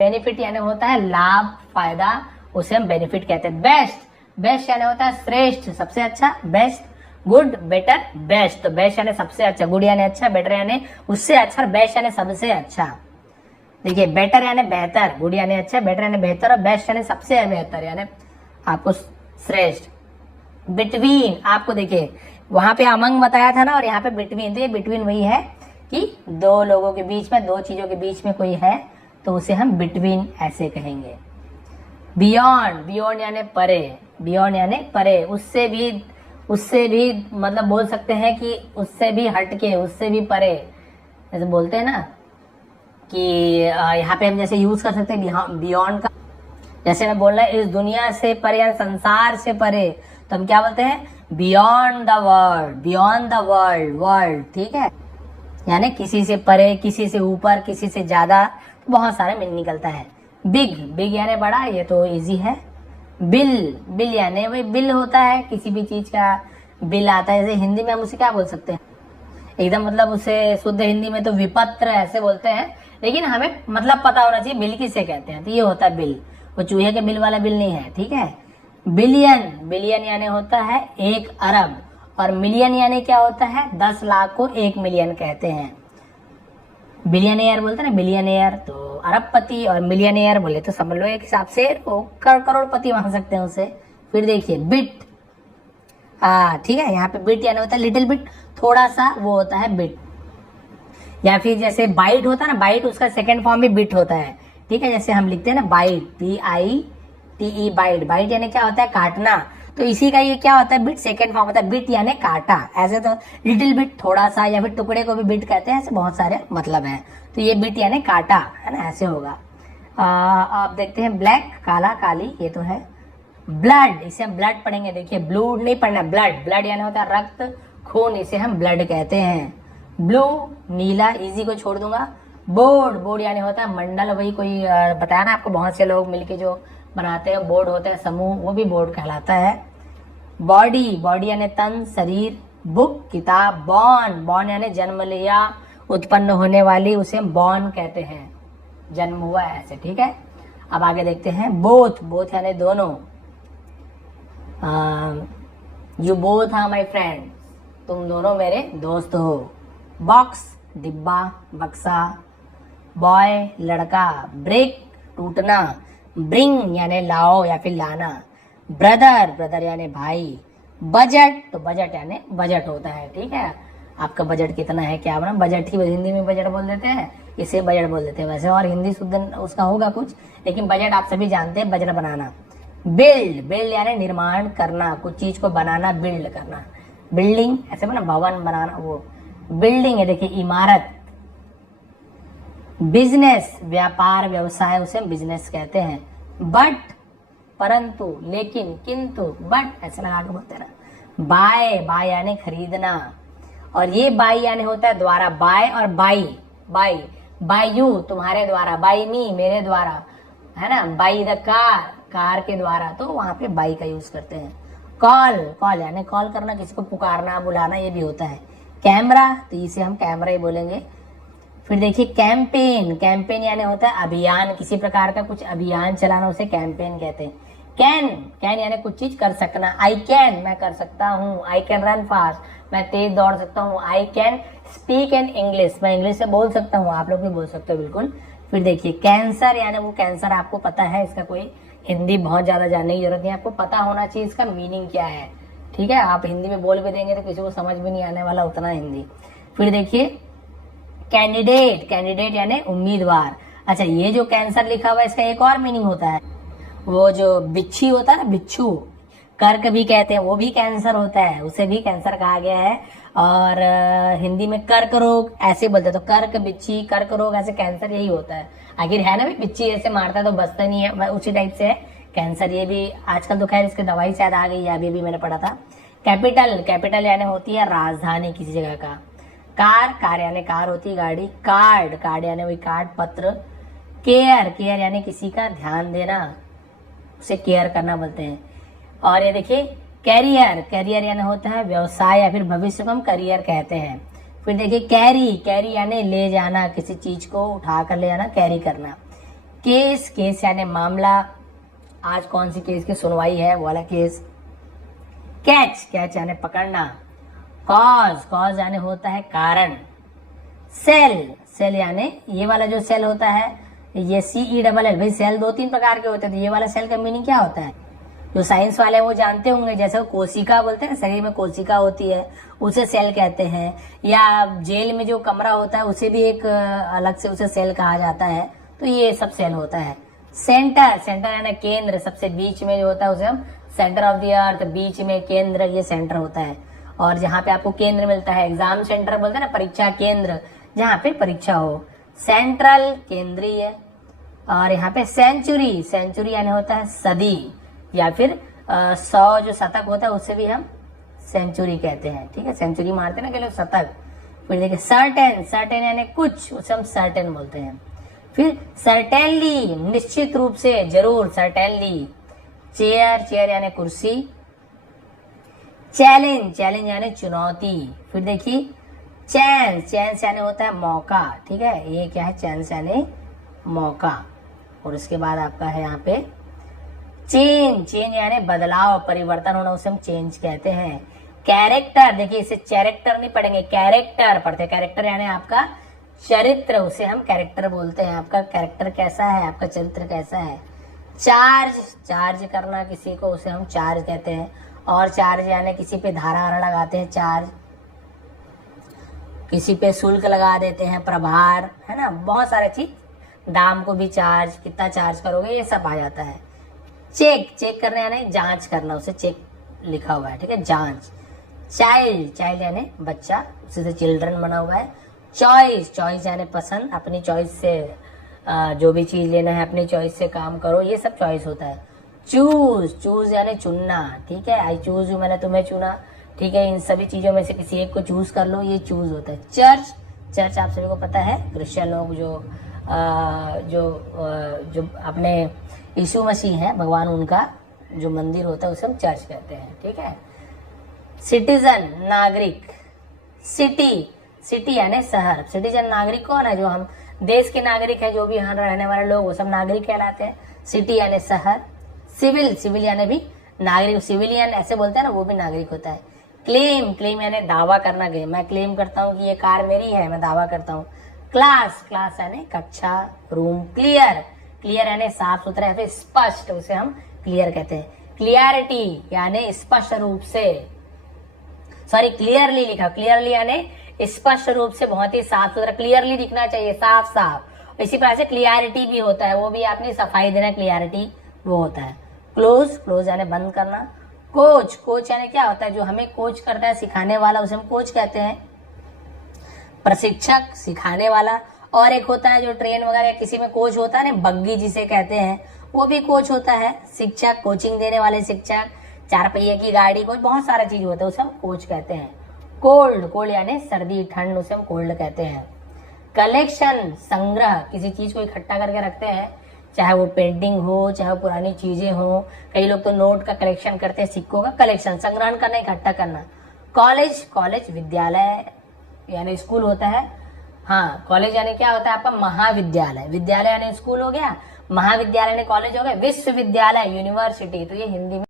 Benefit यानी होता है लाभ, फायदा, उसे हम बेनिफिट कहते हैं। बेस्ट, बेस्ट यानी होता है श्रेष्ठ, सबसे अच्छा, बेस्ट। Good, better, best. तो बेस्ट यानी सबसे अच्छा, गुड यानी अच्छा, बेटर यानी उससे अच्छा, और बेस्ट यानी सबसे अच्छा। देखिए, बेटर यानी बेहतर, गुड यानी अच्छा, बेटर यानी बेहतर, और बेस्ट यानी सबसे बेहतर यानी आपको श्रेष्ठ। बिटवीन, आपको देखिए वहां पे अमंग बताया था ना, और यहाँ पे बिटवीन, तो ये बिटवीन वही है कि दो लोगों के बीच में, दो चीजों के बीच में कोई है तो उसे हम बिटवीन ऐसे कहेंगे। बियॉन्ड, बियॉन्ड यानी परे, बियॉन्ड यानी परे, उससे भी मतलब बोल सकते हैं कि उससे भी हटके, उससे भी परे, जैसे बोलते हैं ना कि यहाँ पे हम जैसे यूज कर सकते हैं बियॉन्ड का। जैसे मैं बोल रहा है इस दुनिया से परे या संसार से परे, तो हम क्या बोलते हैं? Beyond the world, beyond the world, world, ठीक है, यानी किसी से परे, किसी से ऊपर, किसी से ज्यादा, तो बहुत सारे मीनिंग निकलता है। बिग, बिग यानी बड़ा, ये तो इजी है। बिल, बिल यानी वही बिल होता है, किसी भी चीज का बिल आता है। जैसे हिंदी में हम उसे क्या बोल सकते हैं? एकदम मतलब उसे शुद्ध हिंदी में तो विपत्र ऐसे बोलते हैं, लेकिन हमें मतलब पता होना चाहिए बिल किसे कहते हैं। तो ये होता है बिल, वो चूहे के बिल वाला बिल नहीं है, ठीक है। बिलियन, बिलियन यानी होता है 1 अरब, और मिलियन यानी क्या होता है? 10 लाख को 1 मिलियन कहते हैं। बिलियनियर बोलते हैं ना, बिलियनियर तो अरबपति, और मिलियनियर बोले तो समझ लो एक हिसाब से वो करोड़पति मान सकते हैं उसे। फिर देखिए बिट, ठीक है, यहाँ पे बिट यानी होता है लिटिल बिट, थोड़ा सा, वो होता है बिट। या फिर जैसे बाइट होता है ना, बाइट, उसका सेकंड फॉर्म भी बिट होता है, ठीक है। जैसे हम लिखते हैं ना बाइट, BITE, बाइट, बाइट यानी क्या होता है? काटना। तो इसी का ये क्या होता है? बिट सेकंड फॉर्म होता है, बिट यानी काटा। ऐसे तो लिटिल बिट थोड़ा सा, या फिर टुकड़े को भी बिट कहते हैं, ऐसे बहुत सारे मतलब है। तो ये बिट यानी काटा, है ना, ऐसे होगा। आप देखते हैं ब्लैक, काला, काली, ये तो है। ब्लड, इसे हम ब्लड पढ़ेंगे। देखिए ब्लूड नहीं पढ़ना, ब्लड, ब्लड यानी होता है रक्त, खून, इसे हम ब्लड कहते हैं। ब्लू, नीला, इजी को छोड़ दूंगा। बोर्ड, बोर्ड यानी होता है मंडल, वही कोई बताया ना आपको, बहुत से लोग मिलके जो बनाते हैं बोर्ड होते हैं समूह, वो भी बोर्ड कहलाता है। बॉडी, बॉडी यानी तन, शरीर। बुक, किताब। बॉर्न, बॉर्न यानी जन्म लिया, उत्पन्न होने वाली, उसे हम बॉर्न कहते हैं, जन्म हुआ ऐसे, ठीक है। अब आगे देखते हैं बोथ, बोथ यानी दोनों। You both are my friend, तुम दोनों मेरे दोस्त हो। बॉक्स, डिब्बा, बक्सा। बॉय, लड़का। ब्रेक, टूटना। ब्रिंग यानी लाओ या फिर लाना। ब्रदर, ब्रदर यानी भाई। बजट, तो बजट यानी बजट होता है, ठीक है। आपका बजट कितना है, क्या बना, बजट ही हिंदी में बजट बोल देते हैं, इसे बजट बोल देते हैं वैसे, और हिंदी शुद्ध उसका होगा कुछ, लेकिन बजट आप सभी जानते हैं, बजट बनाना। बिल्ड, बिल्ड यानी निर्माण करना, कुछ चीज को बनाना, बिल्ड करना। बिल्डिंग, ऐसे ना भवन बनाना, वो बिल्डिंग है। देखिए इमारत। बिजनेस, व्यापार, व्यवसाय, उसे हम बिजनेस कहते हैं। बट, परंतु, लेकिन, किंतु, बट ऐसे लगा के बोलते ना। बाय, बाय यानी खरीदना, और ये बाय यानी होता है द्वारा, बाय और बाई, बाई, बाय यू, तुम्हारे द्वारा, बाय मी, मेरे द्वारा, है ना, बाई द कार, कार के द्वारा, तो वहां पे बाई का यूज करते हैं। कॉल, कॉल यानी कॉल करना, किसी को पुकारना, बुलाना, ये भी होता है। कैमरा, तो इसे हम कैमरा ही बोलेंगे। फिर देखिए कैंपेन, कैंपेन यानी होता है अभियान, किसी प्रकार का कुछ अभियान चलाना, उसे कैंपेन कहते हैं। कैन, कैन यानी कुछ चीज कर सकना। आई कैन, मैं कर सकता हूँ। आई कैन रन फास्ट, मैं तेज दौड़ सकता हूँ। I can speak in English, मैं इंग्लिश से बोल सकता हूँ, आप लोग भी बोल सकते हो बिल्कुल। फिर देखिए कैंसर यानी वो कैंसर, आपको पता है, इसका कोई हिंदी बहुत ज्यादा जानने की जरूरत नहीं, आपको पता होना चाहिए इसका मीनिंग क्या है, ठीक है। आप हिंदी में बोल भी देंगे तो किसी को समझ भी नहीं आने वाला उतना हिंदी। फिर देखिए कैंडिडेट, कैंडिडेट यानी उम्मीदवार। अच्छा, ये जो कैंसर लिखा हुआ है इसका एक और मीनिंग होता है, वो जो बिच्छी होता है ना, बिच्छू, कर्क भी कहते हैं, वो भी कैंसर होता है, उसे भी कैंसर कहा गया है। और हिंदी में कर्क रोग ऐसे बोलते हैं, तो कर्क, बिच्छी, कर्क रोग, ऐसे कैंसर यही होता है। आखिर है ना भी, बिच्छी ऐसे मारता है तो बचता नहीं है, उसी टाइप से है कैंसर। ये भी आजकल तो खैर इसकी दवाई शायद आ गई है, अभी भी मैंने पढ़ा था। कैपिटल, कैपिटल यानी होती है राजधानी किसी जगह का। कार, कार यानी कार होती है गाड़ी। कार्ड, कार्ड यानी वही कार्ड, पत्र। केयर, केयर यानी किसी का ध्यान देना, उसे केयर करना बोलते हैं। और ये देखिए कैरियर, कैरियर यानी होता है व्यवसाय या फिर भविष्य को हम करियर कहते हैं। फिर देखिए कैरी, कैरी यानी ले जाना, किसी चीज को उठा कर ले जाना, कैरी करना। केस, केस यानी मामला, आज कौन सी केस की सुनवाई है वो वाला केस। कैच, कैच यानी पकड़ना। कॉज, कॉज यानी होता है कारण। सेल, सेल यानी ये वाला जो सेल होता है, ये CELL, भाई सेल 2-3 प्रकार के होते हैं, तो ये वाला सेल का मीनिंग क्या होता है, जो साइंस वाले वो जानते होंगे, जैसे कोशिका बोलते हैं ना, शरीर में कोशिका होती है उसे सेल कहते हैं, या जेल में जो कमरा होता है उसे भी एक अलग से उसे सेल कहा जाता है, तो ये सब सेल होता है। सेंटर, सेंटर यानी केंद्र, सबसे बीच में जो होता है उसे हम सेंटर ऑफ द अर्थ, बीच में केंद्र, ये सेंटर होता है। और जहाँ पे आपको केंद्र मिलता है, एग्जाम सेंटर बोलते हैं ना, परीक्षा केंद्र, जहाँ पे परीक्षा हो। सेंट्रल, केंद्रीय। और यहाँ पे सेंचुरी, सेंचुरी यानी होता है सदी, या फिर 100 जो शतक होता है उसे भी हम सेंचुरी कहते हैं, ठीक है, सेंचुरी मारते हैं ना के लोग शतक। फिर देखिए सर्टेन, सर्टेन यानी कुछ, उसे हम सर्टेन बोलते हैं। फिर सर्टेनली, निश्चित रूप से, जरूर, सर्टेनली। चेयर, चेयर यानी कुर्सी। चैलेंज, चैलेंज यानी चुनौती। फिर देखिए चांस, चांस यानी होता है मौका, ठीक है, ये क्या है, चांस यानी मौका। और उसके बाद आपका है यहाँ पे चेंज, चेंज यानी बदलाव, परिवर्तन होना, उसे हम चेंज कहते हैं। कैरेक्टर, देखिए इसे कैरेक्टर नहीं पढ़ेंगे, कैरेक्टर पढ़ते हैं। कैरेक्टर यानी आपका चरित्र, उसे हम कैरेक्टर बोलते हैं। आपका कैरेक्टर कैसा है, आपका चरित्र कैसा है। चार्ज, चार्ज करना किसी को, उसे हम चार्ज कहते हैं। और चार्ज यानी किसी पे धारा लगाते हैं, चार्ज, किसी पे शुल्क लगा देते हैं, प्रभार, है ना, बहुत सारे चीज, दाम को भी चार्ज, कितना चार्ज करोगे, ये सब आ जाता है। चेक, चेक करने यानी जांच करना, उसे चेक लिखा हुआ है, ठीक है, जांच। चाइल्ड, चाइल्ड यानी बच्चा, उसे से चिल्ड्रन बना हुआ है। चॉइस, चॉइस यानी पसंद, अपनी चॉइस से जो भी चीज लेना है अपनी चॉइस से काम करो, ये सब चॉइस होता है। चूज, चूज यानी चुनना, ठीक है, आई चूज यू, मैंने तुम्हें चुना, ठीक है, इन सभी चीजों में से किसी एक को चूज कर लो, ये चूज होता है। चर्च, चर्च आप सभी को पता है, क्रिश्चियन लोग जो अपने यीशु मसीह है भगवान, उनका जो मंदिर होता है उसे हम चर्च कहते हैं, ठीक है। सिटीजन, नागरिक। सिटी, सिटी यानी शहर। सिटीजन नागरिक कौन है, जो हम देश के नागरिक हैं, जो भी यहाँ रहने वाले लोग, वो सब नागरिक कहलाते हैं। सिटी यानी शहर। सिविल, सिविल यानी भी नागरिक, सिविलियन ऐसे बोलते हैं ना, वो भी नागरिक होता है। क्लेम, क्लेम यानी दावा करना, मैं क्लेम करता हूँ कि ये कार मेरी है, मैं दावा करता हूँ। क्लास, क्लास यानी कक्षा, रूम। क्लियर, क्लियर यानी साफ सुथरा या फिर स्पष्ट, उसे हम क्लियर कहते हैं। क्लियरिटी यानी स्पष्ट रूप से, सॉरी क्लियरली लिखा, क्लियरली यानी स्पष्ट रूप से, बहुत ही साफ सुथरा, क्लियरली दिखना चाहिए, साफ साफ। इसी प्रकार से क्लियरिटी भी होता है, वो भी आपने सफाई देना, क्लियरिटी वो होता है। क्लोज, क्लोज यानी बंद करना। कोच, कोच यानी क्या होता है, जो हमें कोच करता है, सिखाने वाला, उसे हम कोच कहते हैं। प्रशिक्षक, सिखाने वाला। और एक होता है जो ट्रेन वगैरह किसी में कोच होता है ना, बग्गी जिसे कहते हैं, वो भी कोच होता है। शिक्षक, कोचिंग देने वाले शिक्षक। 4 पहिए की गाड़ी, कोच, बहुत सारा चीज होता है, उसे हम कोच कहते हैं। कोल्ड, कोल्ड यानी सर्दी ठंड, उसे हम कोल्ड कहते हैं। कलेक्शन, संग्रह, किसी चीज को इकट्ठा करके रखते हैं, चाहे वो पेंटिंग हो, चाहे वो पुरानी चीजें हो। कई लोग तो नोट का कलेक्शन करते हैं, सिक्कों का कलेक्शन, संग्रहण करना, इकट्ठा करना। कॉलेज, कॉलेज विद्यालय यानी स्कूल होता है। हाँ, कॉलेज यानी क्या होता है आपका, महाविद्यालय। विद्यालय यानी स्कूल हो गया, महाविद्यालय यानी कॉलेज हो गया। विश्वविद्यालय, यूनिवर्सिटी, तो ये हिंदी में